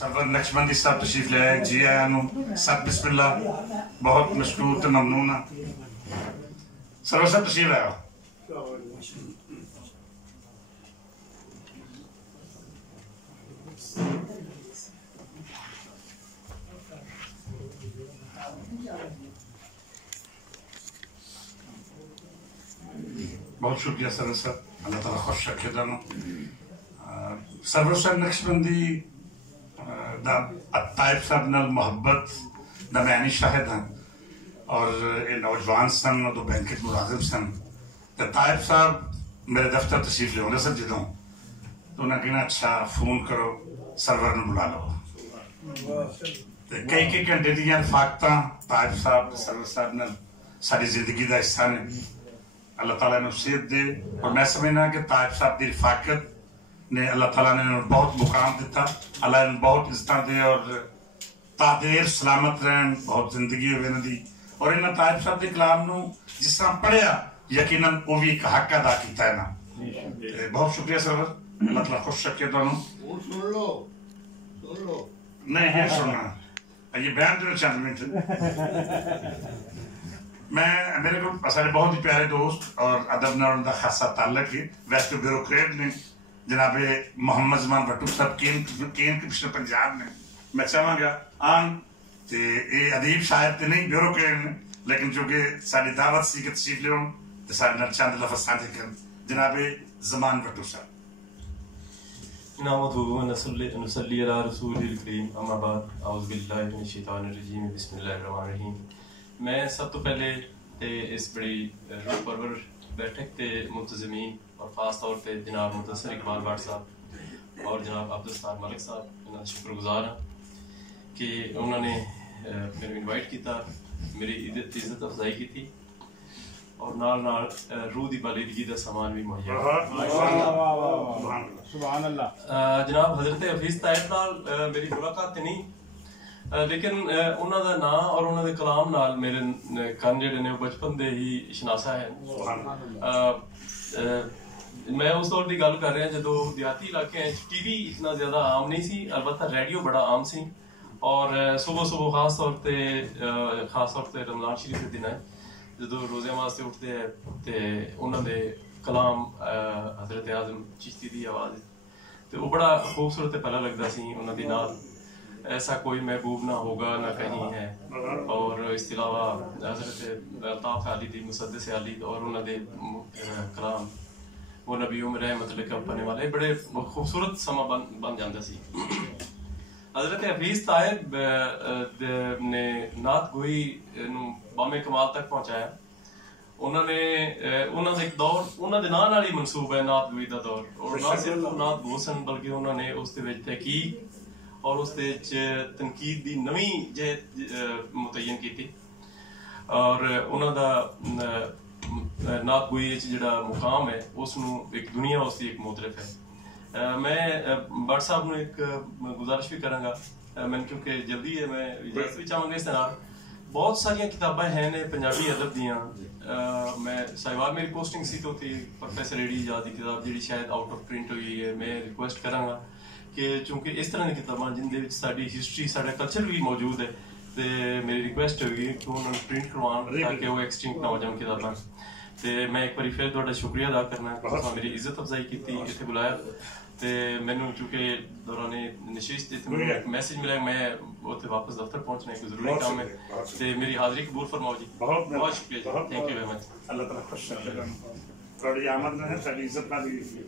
سرور نقشبندی صاحب تشریف لے آئے. جی آیا نو سب بسم اللہ. بہت مشکور تو ممنون ہاں. سرور صاحب تشریف لے آؤ. بہت شکریہ سرور صاحب. اللہ تعالیٰ خوش رکھے دونوں. سرور صاحب نقشبندی تائب صاحب نال محبت دا میں نہیں شاہد ہاں. اور یہ نوجوان سن تو بینک ملازم سن. تائب صاحب میرے دفتر تشریف لے ہونے سر جدوں تو انہیں کہنا اچھا فون کرو سرور نے بلا لو. کئی گھنٹے دیا رفاقتاں تائب صاحب سرور صاحب نے ساری زندگی دا حصہ نے. اللہ تعالیٰ نے صحت دے. اور میں سمجھنا کہ تائب صاحب دی رفاقت نے اللہ تعالیٰ نے انہوں بہت مقام دیتا. اللہ نے بہت عزتاں دے اور تادیر سلامت رہن. بہت زندگی ہوئے انہوں دی. اور انہوں تائب صاحب دے کلام نو جس طرح پڑھیا یقیناً وہ بھی ایک حق ادا کیتا ہے نا. بہت شکریہ سرور. اللہ تعالیٰ خوش رکھے دونوں. سن لو نہیں ہے سننا. یہ بیان دینا چند منٹ. میرے کو سارے بہت ہی پیارے دوست اور ادب نال ان کا خاصا تعلق ہے. ویسے بیوروکریٹ نے جناب محمد زمان بٹو صاحب کین کمشنر پنجاب نے. میں چاہاں گا آن یہ ادیب شاعر تے نہیں بیوروکریٹ نے لیکن چونکہ ساری دعوت سی کہ تشریف لے تو سارے نال چند لفظ سانجھے کرن. جناب زمان بٹو صاحب. نحمدہ ونصلی علی رسول الکریم اما بعد اعوذ باللہ من الشیطان الرجیم بسم اللہ الرحمن الرحیم. میں سب تو پہلے اس بڑی روح پرور بیٹھک تے منتظمین اور خاص طور پہ جناب مدثر اقبال بٹ صاحب اور جناب عبدالستار ملک صاحب انہوں شکر گزار ہاں کہ انہوں نے میرے انوائٹ کیتا, میری عزت افزائی کی تھی اور نال نال روح دی بالیدگی دا سامان بھی مہیا. سبحان اللہ. جناب حضرت حفیظ تائب نال میری ملاقات نہیں لیکن انہوں دا نام اور انہوں دے کلام نال میرے کن جڑے نے بچپن دے ہی شناسا ہے. میں اس دور دی گل کر رہا جدو دیہاتی علاقے ٹی وی اتنا زیادہ عام نہیں سی, البتہ ریڈیو بڑا عام سی. اور صبح صبح خاص طور پہ رمضان شریف کے دن ہے جدو روزے واسطے اٹھتے ہیں تے انہوں دے کلام حضرت اعظم چشتی دی آواز تے وہ بڑا خوبصورت پہلا لگتا سی. انہوں دی نات ایسا کوئی محبوب نہ ہوگا نہ کہیں ہے. اور اس کے علاوہ حضرت الطاف علی دی مسدس علی اور انہوں دے کلام وہ نبیوں میں رحمت لے کر پڑھنے والے بڑے خوبصورت سما بن جاتا سی. حضرت حفیظ تائب نے نعت گوئی بام کمال تک پہنچایا. انہوں نے ایک دور انہوں نے نام نال ہی منسوب ہے نعت گوئی دا دور. اور نہ صرف نعت گو سن بلکہ انہوں نے اس دے وچ تحقیق اور اس دے تنقید دی نویں جہت متعین کی تھی. اور انہوں دا نعت گوئی جڑا مقام ہے اس نو ایک دنیا اس دی ایک مختلف ہے. میں بٹ صاحب نو ایک گزارش بھی کراں گا. میں کیونکہ جلدی ہے میں اجازت بھی چاہوں گا. اس طرح بہت ساری کتابیں ہیں نے پنجابی ادب دیاں. میں سائیوال میری پوسٹنگ سی تو تھی پروفیسر ایڈی جا دی کتاب جیڑی شاید آؤٹ آف پرنٹ ہوئی ہے. میں ریکویسٹ کراں گا کہ چونکہ اس طرح کی کتاباں جن دے وچ ساری ہسٹری سارا کلچر بھی موجود ہے تے میری ریکویسٹ ہوگی کہ انہوں نے پرنٹ کروان تاکہ وہ ایکسٹنکٹ نہ ہو جائیں کتاباں. تے میں ایک بار پھر تہاڈا شکریہ ادا کرنا کہ تساں میری عزت افزائی کیتی اتنے بلایا. تے مینوں چونکہ دوران نشست میسج ملا میں اوتھے واپس دفتر پہنچنا ایک ضروری کام ہے تے میری حاضری قبول فرماؤ جی. بہت شکریہ جی. Thank you very much. اللہ تعالیٰ خوش رکھے. تھوڑی آمد نہ ہے ساری عزت نہ دی.